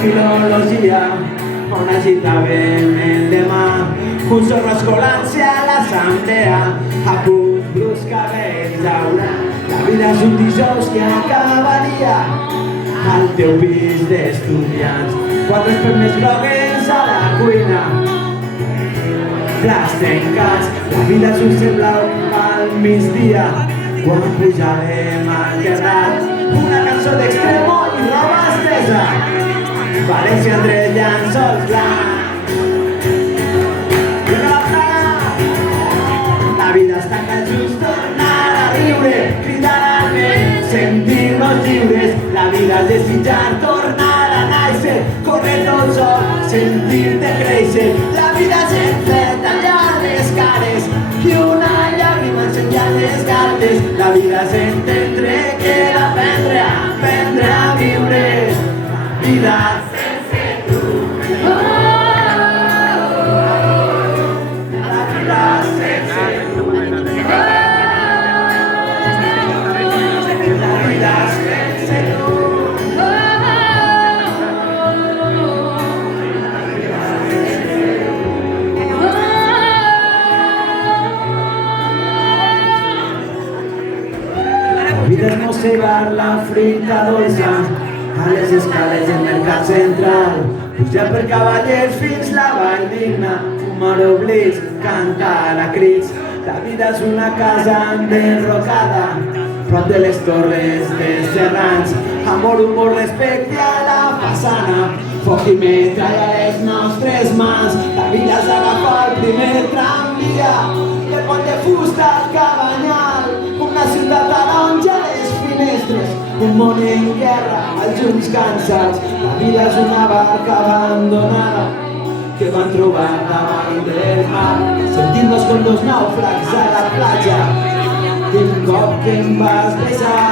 filologia, una cita ben l'endemà, un zorro escolant-se a l'assemblea, a punt brusc cabells daurats. La vida és un dijous que acabaria al teu pis d'estudiants, quatre espelmes grogues a la cuina, plats tancats. La vida és un cel blau al migdia, quan pujàvem al terrat, una cançó d'Extremo i roba estesa, València entre llençols blancs. La vida està que just tornar a riure, cridar al vent, sentir-nos lliures. La vida és desitjar tornar a néixer, córrer tot sol, sentir-te créixer. La vida és fer tallar les cares i una llàgrima ensenyar les galtes. La vida és entendre que aprendre a viure. La vida sense tu. La vida sense tu. La vida sense tu. La vida és mossegar la fruita dolça a les escales del mercat central, pujar per cavallers fins la vall digna, fumar oblits, cantar a crits. La vida és una casa enderrocada prop de les torres de Serrans, amor, humor, respecte a la façana, foc i metralla a les nostres mans. La vida és agafar el primer tramvia del pont de fusta al Cabanyal, una ciutat taronja a les finestres, un món en guerra, els ulls cansats. La vida és una barca abandonada que van trobar davant del mar, sentint-nos com dos nàufrags a la platja. Un cop que em vas besar